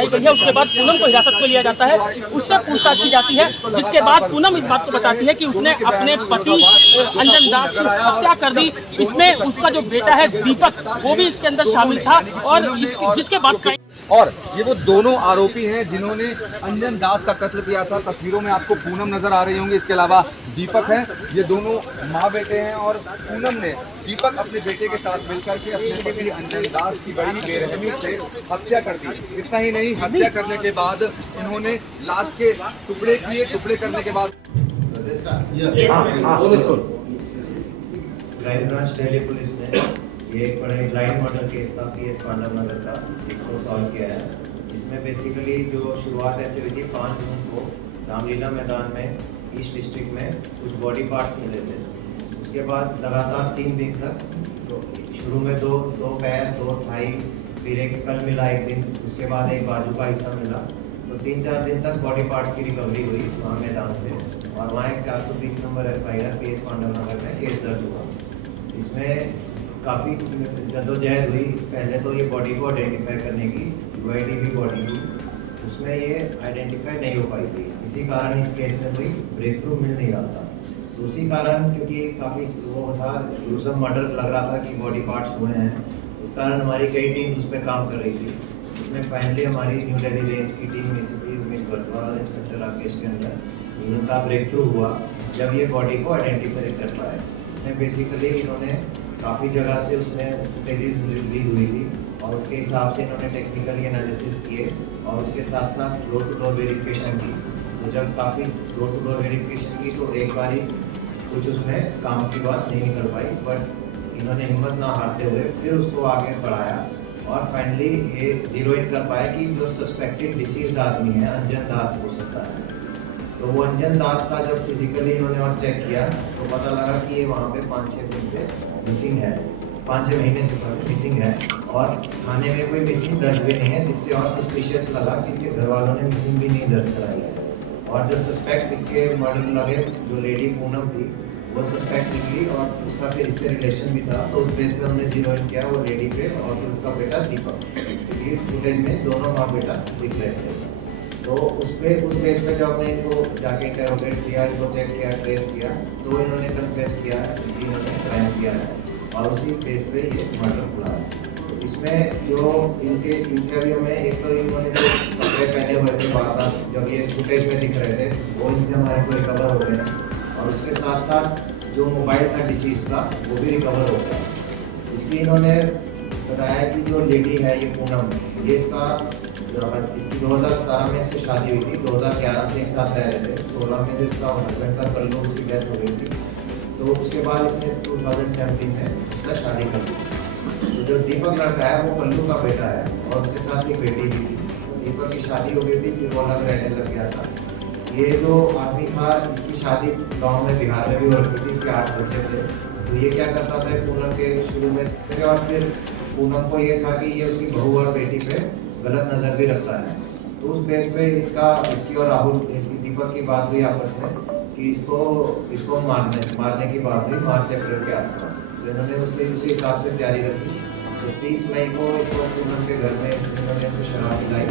कराई गई है। उसके बाद पूनम को हिरासत में लिया जाता है, उससे पूछताछ की जाती है, जिसके बाद पूनम इस बात को बताती है कि उसने अपने पति अंजन दास की हत्या कर दी। इसमें उसका जो बेटा है दीपक, वो भी इसके अंदर शामिल था और जिसके बाद और ये वो दोनों आरोपी हैं जिन्होंने अंजन दास का कत्ल किया था। तस्वीरों में आपको पूनम नजर आ रही होंगी, इसके अलावा दीपक हैं। ये दोनों माँ बेटे हैं और पूनम ने दीपक अपने बेटे के साथ मिलकर के अपने पति अंजन दास की बड़ी बेरहमी से हत्या कर दी। इतना ही नहीं, हत्या करने के बाद इन्होंने लाश के टुकड़े किए। टुकड़े करने के बाद क्राइम ब्रांच दिल्ली पुलिस ने ये एक बड़ा लाइन मर्डर केस था PS पांडव नगर का, जिसको सॉल्व किया है। इसमें बेसिकली जो शुरुआत ऐसे हुई थी 5 जून को रामलीला मैदान में ईस्ट डिस्ट्रिक्ट में कुछ बॉडी पार्ट्स मिले थे। उसके बाद लगातार 3 दिन तक तो शुरू में दो पैर, 2 थाई, फिर एक स्कल मिला एक दिन, उसके बाद एक बाजू का हिस्सा मिला। तो 3-4 दिन तक बॉडी पार्ट्स की रिकवरी हुई वहाँ मैदान से, और वहाँ एक 420 नंबर FIR PS पांडव नगर में केस दर्ज हुआ। इसमें काफ़ी जद्दोजहद हुई। पहले तो ये बॉडी को आइडेंटिफाई करने की, UID बॉडी थी, उसमें ये आइडेंटिफाई नहीं हो पाई थी। इसी कारण इस केस में कोई ब्रेक थ्रू मिल नहीं रहा था। दूसरी कारण क्योंकि काफ़ी वो था, ग्रूसम मर्डर लग रहा था कि बॉडी पार्ट्स हुए हैं, उस कारण हमारी कई टीम उस पर काम कर रही थी। इसमें फाइनली हमारी न्यू दिल्ली रेंज की टीम ACP उमेश वर्तवाल और इंस्पेक्टर राकेश के अंदर इनका ब्रेक थ्रू हुआ जब ये बॉडी को आइडेंटिफाई कर पाए। इसमें बेसिकली इन्होंने काफ़ी जगह से उसमें फुटेजेस रिलीज हुई थी और उसके हिसाब से इन्होंने टेक्निकली एनालिसिस किए और उसके साथ साथ डोर टू डोर वेरिफिकेशन की। तो जब काफ़ी डोर टू डोर वेरिफिकेशन की तो एक बारी कुछ उसमें काम की बात नहीं निकल पाई, बट इन्होंने हिम्मत ना हारते हुए फिर उसको आगे बढ़ाया और फाइनली ये जीरो इन कर पाया कि जो सस्पेक्टेड डिसीज्ड आदमी है अंजन दास हो सकता है। तो वो अंजन दास का जब फिजिकली इन्होंने और चेक किया तो पता लगा कि ये वहाँ पे 5-6 दिन से मिसिंग है, 5-6 महीने से मिसिंग है और थाने में कोई मिसिंग दर्ज भी नहीं है, जिससे और सस्पिशियस लगा कि इसके घर वालों ने मिसिंग भी नहीं दर्ज कराई है। और जो सस्पेक्ट इसके मर्डर लगे जो लेडी पूनम थी वो सस्पेक्ट निकली और उसका फिर इससे रिलेशन भी था, तो उस बेस पे हमने जीरो इन किया वो लेडी पे और फिर उसका बेटा दीपक, क्योंकि फुटेज में दोनों माँ बेटा दिख रहे थे। तो उस बेस पे जब हमने इनको जाके इंटरोगेट किया, इनको चेक किया, ट्रेस किया, तो इन्होंने कन्फेस किया कि इन्होंने क्राइम किया है और उसी बेस पे ये मर्डर हुआ है। तो इसमें जो इनसे अभी हमें एक तो इन्होंने जो कपड़े पहने हुए थे बार जब ये फुटेज में दिख रहे थे वो इनसे हमारे को रिकवर हो गए और उसके साथ साथ जो मोबाइल था डिसीज का वो भी रिकवर हो गया। इसलिए इन्होंने बताया कि जो लेडी है ये पूनम, ये इसकी 2017 में इससे शादी हुई थी, 2011 से एक साथ रह रहे थे, 16 में जो इसका हस्बैंड था कल्लू, उसकी डेथ हो गई थी। तो उसके बाद इसने 2017 में उससे शादी कर दी। तो जो दीपक लड़का है वो कल्लू का बेटा है और उसके साथ एक बेटी भी थी। तो दीपक की शादी हो गई थी, फिर वो अलग रहने लग गया था। ये जो आदमी था इसकी शादी गाँव में बिहार में भी हो रखी थी, इसके 8 बच्चे थे। तो ये क्या करता था पूनम के शुरू में, और फिर पूनम को ये था कि ये उसकी बहू और बेटी पे गलत नज़र भी रखता है। तो उस बेस पे इसकी और राहुल इसकी दीपक की बात हुई आपस में कि इसको मारने की बात हुई मार्च अप्रैल के आसपास। तो इन्होंने उसी हिसाब से तैयारी रखी। तो 30 मई को इसको पूनम के घर में इन्होंने उनको शराब पिलाई,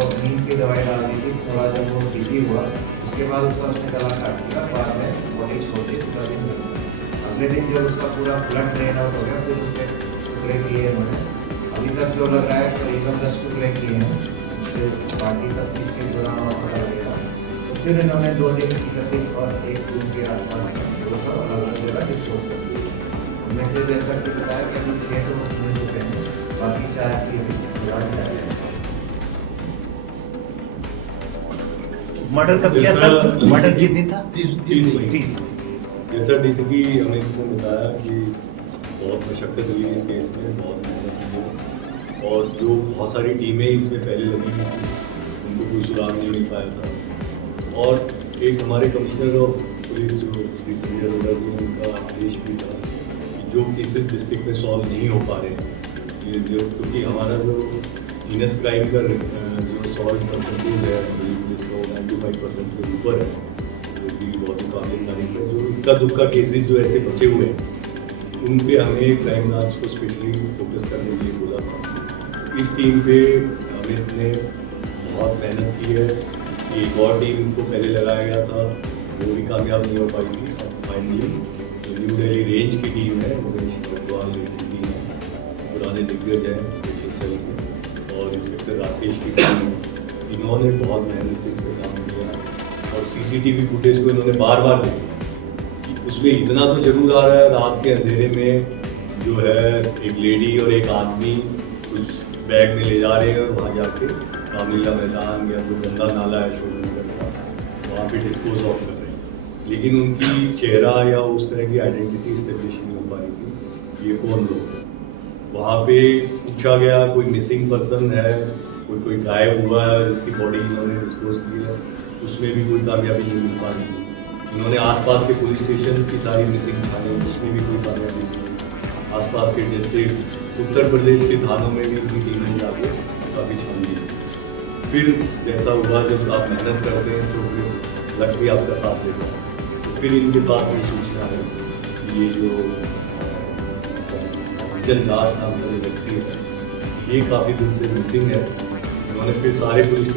उसमें नींद की दवाई डाल दी थी। थोड़ा जब वो बिजी हुआ उसके बाद उसने गला काट दिया, बाद में बॉडी छोड़ दी। पूरा दिन अगले दिन जब उसका पूरा ब्लड ड्रेन आउट हो गया फिर उसके टुकड़े किए उन्होंने। अभी तक जो लग रहा है करीबन 10 टुकड़े किए हैं, उसके बाकी तफ्तीश के दौरान और पता लगेगा। तो फिर इन्होंने 2 दिन 31 और 1 जून के आसपास वो सब अलग अलग जगह डिस्पोज कर दिए। उनमें से जैसा कि बताया कि अभी 6 तो मिल चुके हैं, बाकी 4 की जारी है। मर्डर कब किया था? मर्डर किस दिन था? 30 जैसा DCP अमित ने बताया कि बहुत मशक्कत हुई इस केस में, बहुत मेहनत हुई और जो बहुत सारी टीमें इसमें पहले लगी हुई थी उनको कोई सुराग नहीं मिल पाया था। और एक हमारे कमिश्नर ऑफ पुलिस जो संजय अरोड़ा जी, उनका आदेश भी था कि जो केसेस डिस्ट्रिक्ट में सॉल्व नहीं हो पा रहे हैं ये क्योंकि हमारा जो हीनस क्राइम का जो सॉल्व परसेंटेज है जिसको 95% से ऊपर है, जो कि बहुत ही काबिल तारीफ है। जो इक्का दुक्का केसेस जो ऐसे बचे हुए हैं उन पे हमें क्राइम ब्रांच को स्पेशली फोकस करने के लिए बोला था। इस टीम पे अमित ने बहुत मेहनत की है। इसकी एक और टीम इनको पहले लगाया गया था, वो भी कामयाब नहीं हो पाई थी। अब फाइनली जो न्यू दिल्ली रेंज की टीम है, उमेश भगवान की टीम है, पुराने दिग्गज हैं स्पेशल सेल के, और इंस्पेक्टर राकेश की टीम है। इन्होंने बहुत मेहनत से इस पर काम किया और सीसीटीवी फुटेज को इन्होंने बार बार देखा। उसमें इतना तो जरूर आ रहा है, रात के अंधेरे में जो है एक लेडी और एक आदमी कुछ बैग में ले जा रहे हैं और वहाँ जाके रामलीला मैदान या जो गंदा नाला है शोरूम का, वहाँ पे डिस्पोज ऑफ कर रहे हैं। लेकिन उनकी चेहरा या उस तरह की आइडेंटिटी इस्टेब्लिश नहीं हो पा रही थी, ये कौन लोग। वहाँ पे पूछा गया कोई मिसिंग पर्सन है, कोई गायब हुआ है जिसकी बॉडी इन्होंने डिस्पोज की है, उसमें भी कोई कामयाबी नहीं मिल पा रही थी। इन्होंने आसपास के पुलिस स्टेशन की सारी मिसिंग थाने, उसमें भी कोई कामयाबी नहीं मिली। आसपास के डिस्ट्रिक्ट्स उत्तर प्रदेश के थानों में भी उनकी टीम ने जाके काफ़ी छानबीन की। फिर जैसा हुआ, जब आप मेहनत करते हैं तो फिर लक भी आपका साथ देता है। तो फिर इनके पास ये सूचना है कि ये जो विजन दास नाम का जो व्यक्ति है, ये काफ़ी दिन से मिसिंग है। उन्होंने फिर सारे पुलिस